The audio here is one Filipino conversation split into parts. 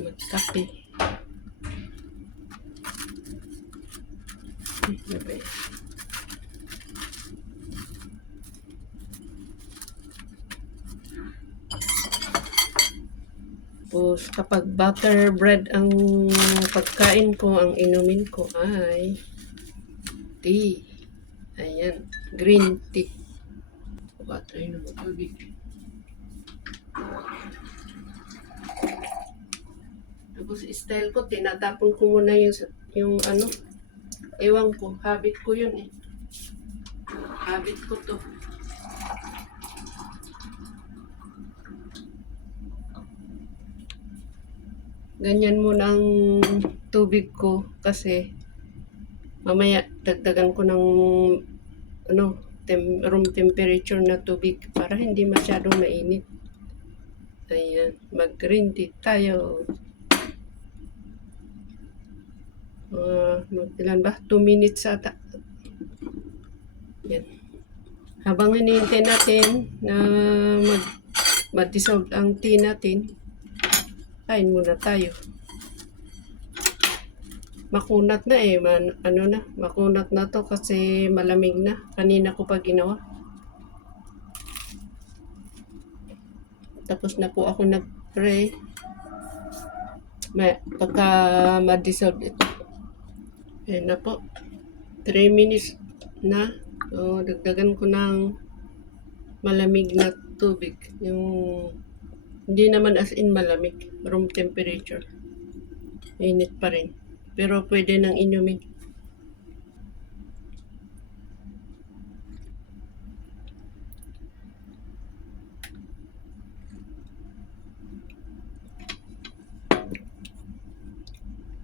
magkape. Tapos kapag butter bread ang pagkain ko, ang inumin ko ay tea. Ayan, green tea. Try na tubig. Tapos style ko, tinatapon ko muna yung ano, ewan ko, habit ko yun eh. Habit ko to. Ganyan muna ang tubig ko kasi mamaya dagdagan ko ng ano, room temperature na tubig para hindi masyadong mainit. Ayan, mag-green tea tayo. Ilan ba? 2 minutes ata. Yan. Habang hinihintay natin na mag-dissolve ang tea natin, kain muna tayo. Makunat na eh. Makunat na to kasi malamig na. Kanina ko pa ginawa. Tapos na po ako nag-pray. Pagka ma-dissolve ito. Ayan na po. 3 minutes na. So, dagdagan ko ng malamig na tubig. Yung hindi naman as in malamig. Room temperature. Init pa rin. Pero pwede nang inumin.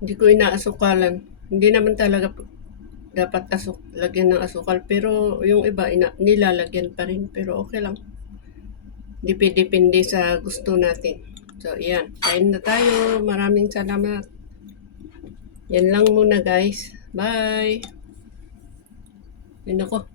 Hindi ko inaasukalan. Hindi naman talaga dapat lagyan ng asukal. Pero yung iba, nilalagyan pa rin. Pero okay lang. Depende sa gusto natin. So, yan. Kain na tayo. Maraming salamat. Yan lang muna guys. Bye! Yun ako.